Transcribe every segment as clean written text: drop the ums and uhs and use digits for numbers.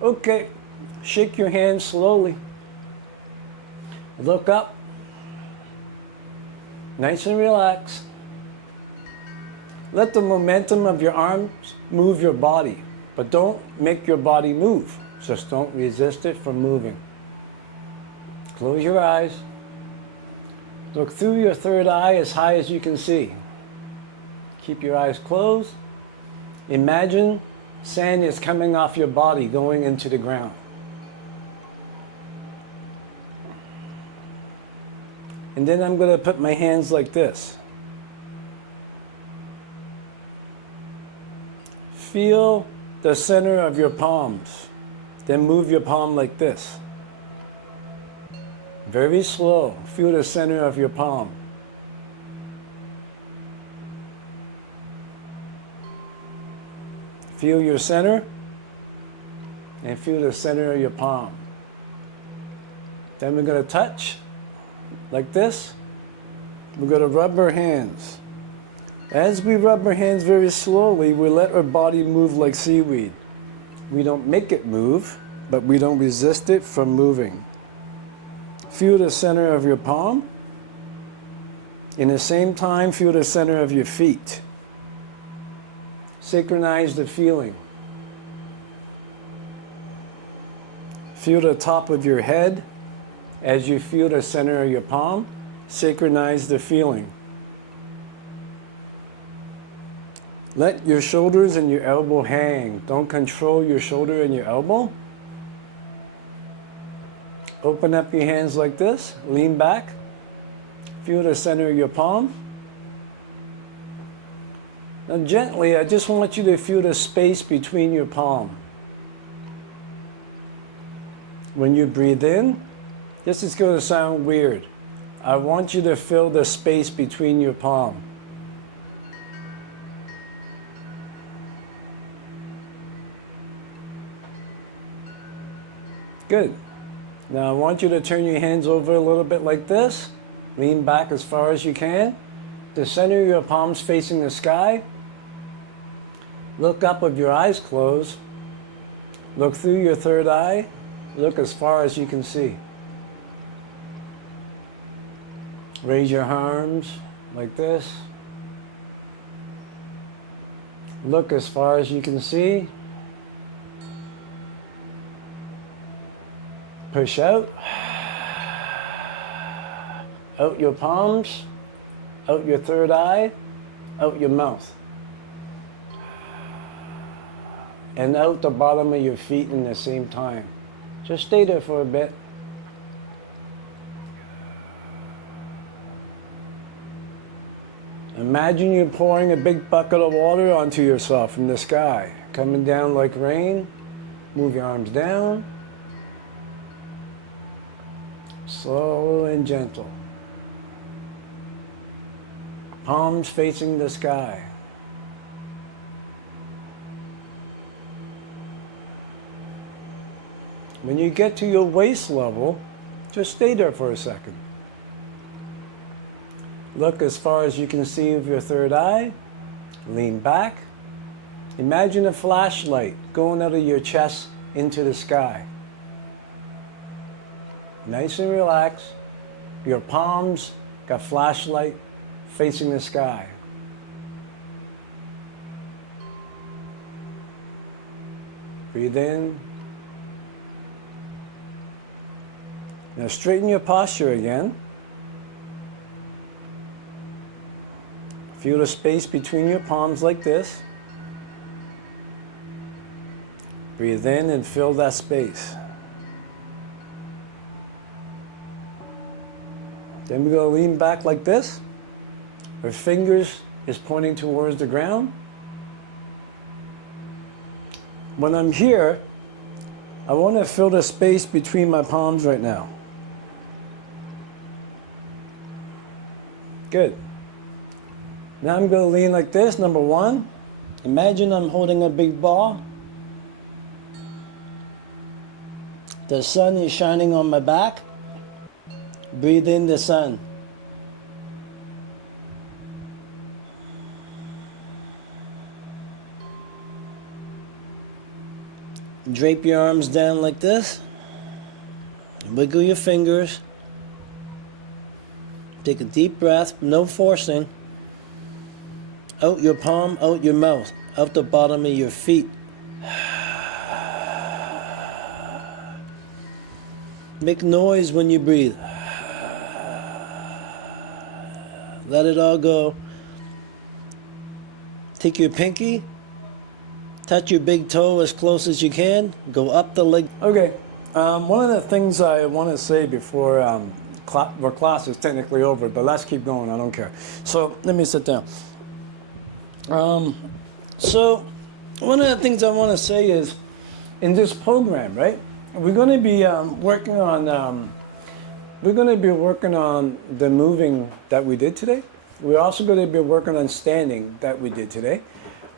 Okay, shake your hands slowly. Look up. Nice and relaxed. Let the momentum of your arms move your body, but don't make your body move. Just don't resist it from moving. Close your eyes. Look through your third eye as high as you can see. Keep your eyes closed. Imagine sand is coming off your body, going into the ground. And then I'm going to put my hands like this. Feel the center of your palms. Then move your palm like this. Very slow. Feel the center of your palm. Feel your center and feel the center of your palm. Then we're going to touch like this. We're going to rub our hands. As we rub our hands very slowly, we let our body move like seaweed. We don't make it move, but we don't resist it from moving. Feel the center of your palm. In the same time, feel the center of your feet. Synchronize the feeling. Feel the top of your head as you feel the center of your palm. Synchronize the feeling. Let your shoulders and your elbow hang. Don't control your shoulder and your elbow. Open up your hands like this. Lean back. Feel the center of your palm. Now gently, I just want you to feel the space between your palm. When you breathe in, this is going to sound weird. I want you to feel the space between your palm. Good. Now I want you to turn your hands over a little bit like this. Lean back as far as you can. The center of your palms facing the sky. Look up with your eyes closed. Look through your third eye. Look as far as you can see. Raise your arms like this. Look as far as you can see. Push out. Out your palms. Out your third eye. Out your mouth. And out the bottom of your feet in the same time. Just stay there for a bit. Imagine you're pouring a big bucket of water onto yourself from the sky, coming down like rain. Move your arms down. Slow and gentle. Palms facing the sky. When you get to your waist level, just stay there for a second. Look as far as you can see with your third eye. Lean back. Imagine a flashlight going out of your chest into the sky. Nice and relaxed. Your palms got flashlight facing the sky. Breathe in. Now straighten your posture again. Feel the space between your palms like this. Breathe in and fill that space. Then we're going to lean back like this. Our fingers is pointing towards the ground. When I'm here, I want to fill the space between my palms right now. Good. Now I'm going to lean like this. Number one, imagine I'm holding a big ball. The sun is shining on my back. Breathe in the sun. Drape your arms down like this. Wiggle your fingers. Take a deep breath, no forcing. Out your palm, out your mouth, out the bottom of your feet. Make noise when you breathe. Let it all go. Take your pinky, touch your big toe as close as you can, go up the leg. Okay, one of the things I want to say before our class is technically over, but let's keep going, I don't care. So let me sit down. So one of the things I want to say is, in this program, right, we're going to be working on the moving that we did today. We're also going to be working on standing that we did today.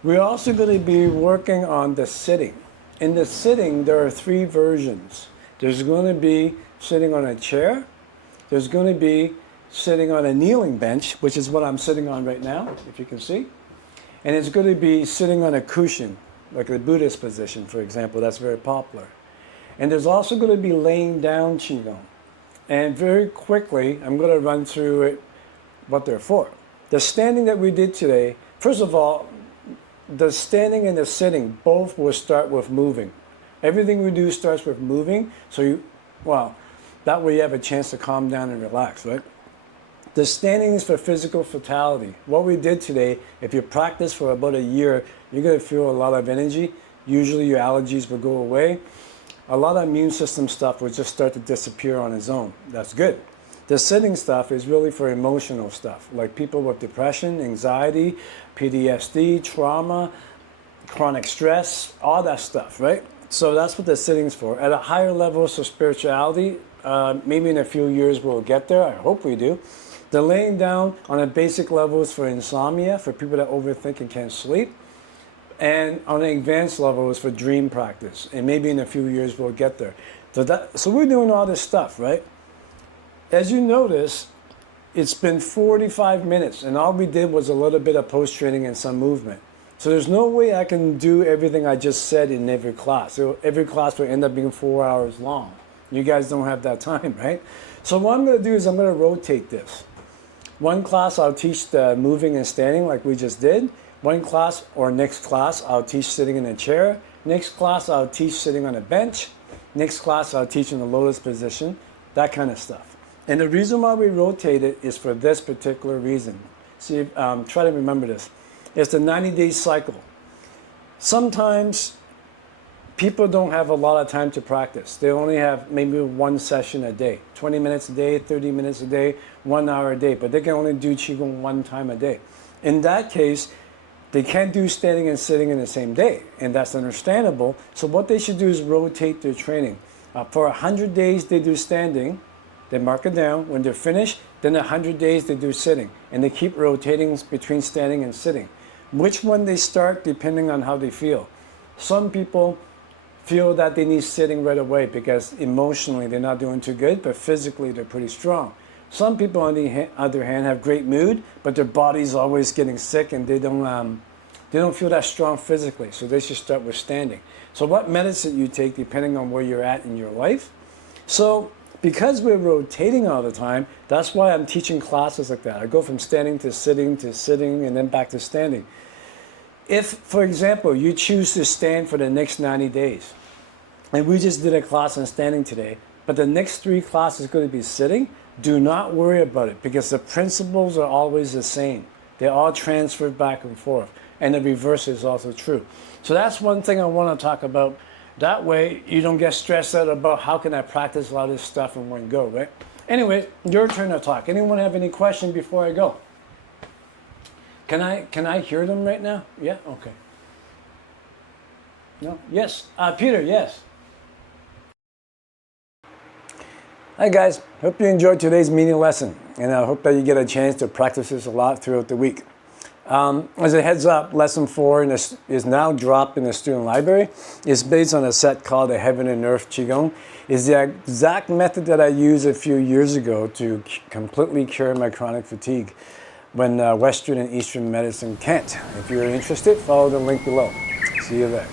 We're also going to be working on the sitting. In the sitting, there are 3 versions. There's going to be sitting on a chair. There's going to be sitting on a kneeling bench, which is what I'm sitting on right now, if you can see. And it's going to be sitting on a cushion, like the Buddhist position, for example. That's very popular. And there's also going to be laying down Qi Gong. And very quickly, I'm going to run through it, what they're for. The standing that we did today, first of all, the standing and the sitting both will start with moving. Everything we do starts with moving, so that way you have a chance to calm down and relax, right? The standing is for physical vitality. What we did today, if you practice for about a year, you're going to feel a lot of energy. Usually your allergies will go away. A lot of immune system stuff will just start to disappear on its own. That's good. The sitting stuff is really for emotional stuff, like people with depression, anxiety, PTSD, trauma, chronic stress, all that stuff, right? So that's what the sitting's for. At a higher level of spirituality, maybe in a few years we'll get there. I hope we do. The laying down on a basic level is for insomnia, for people that overthink and can't sleep. And on an advanced level is for dream practice. And maybe in a few years we'll get there. So we're doing all this stuff, right? As you notice, it's been 45 minutes, and all we did was a little bit of post-training and some movement. So there's no way I can do everything I just said in every class. So every class will end up being 4 hours long. You guys don't have that time, right? So what I'm going to do is I'm going to rotate this. One class I'll teach the moving and standing like we just did. One class or next class I'll teach sitting in a chair. Next class I'll teach sitting on a bench. Next class I'll teach in the lotus position. That kind of stuff. And the reason why we rotate it is for this particular reason. See, try to remember this. It's the 90-day cycle. Sometimes people don't have a lot of time to practice. They only have maybe one session a day, 20 minutes a day, 30 minutes a day, 1 hour a day, but they can only do Qigong 1 time a day. In that case, they can't do standing and sitting in the same day, and that's understandable. So what they should do is rotate their training. For 100 days, they do standing. They mark it down. When they're finished, then 100 days they do sitting. And they keep rotating between standing and sitting. Which one they start depending on how they feel. Some people feel that they need sitting right away because emotionally they're not doing too good, but physically they're pretty strong. Some people, on the other hand, have great mood, but their body's always getting sick and they don't feel that strong physically, so they should start with standing. So what medicine you take depending on where you're at in your life. So because we're rotating all the time, that's why I'm teaching classes like that. I go from standing, and then back to standing. If, for example, you choose to stand for the next 90 days, and we just did a class on standing today, but the next 3 classes is going to be sitting, do not worry about it because the principles are always the same. They're all transferred back and forth. And the reverse is also true. So that's one thing I want to talk about. That way you don't get stressed out about how can I practice a lot of this stuff in one go, right? Anyway, your turn to talk. Anyone have any question before I go? Can I hear them right now? Yeah? Okay. No? Yes. Peter, yes. Hi guys, hope you enjoyed today's mini lesson, and I hope that you get a chance to practice this a lot throughout the week. As a heads up, lesson 4 is now dropped in the student library. It's based on a set called the Heaven and Earth Qi Gong. It's the exact method that I used a few years ago to completely cure my chronic fatigue when Western and Eastern medicine can't. If you're interested, follow the link below. See you there.